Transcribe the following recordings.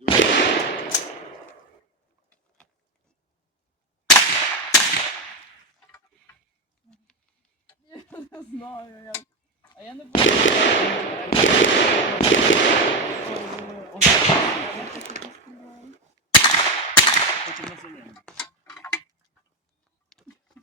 Знаю, я. А я на.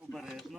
Оборезно.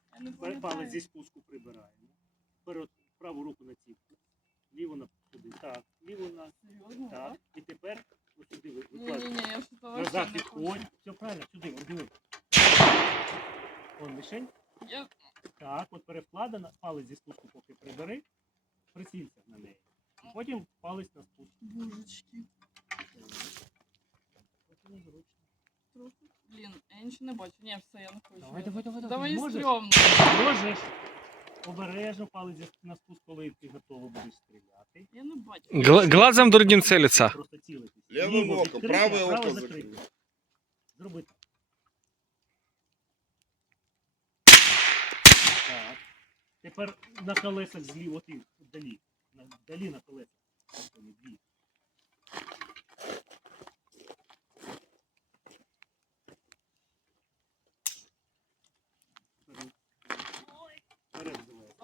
Палець зі спуску прибираємо. Праву руку на ціпку. Ліво на. так, І тепер захід. Ось, Все правильно, сюди. Диви. Так, от перевкладена палець зі спуску, поки прибери. Присінься на неї. І потім палець на спуску. Потім Блін, женщины больше. Ні, все, я не хочу. Давай, давай, давай, давай. Давай стрьомно. Можеш. Обережно палець на спуск, коли ти готова будеш стріляти. Я не бачу. Гл глазом другим целиться. Лево боку, праве око закрите. Зроби так. Тепер на колесах зліво ти далі. Далі на колесах. Отдали.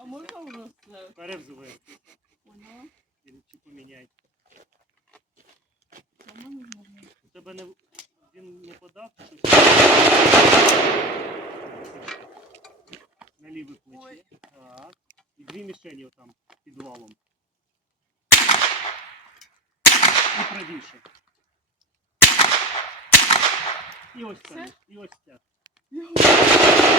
можно уже? Да. Пора uh -huh. Или чуть типа, поменять. Чтобы не... не... Він не подав, то... На лівий плечі. Так. І дві мішені отам під валом. и правіше. І ось це. І ось це.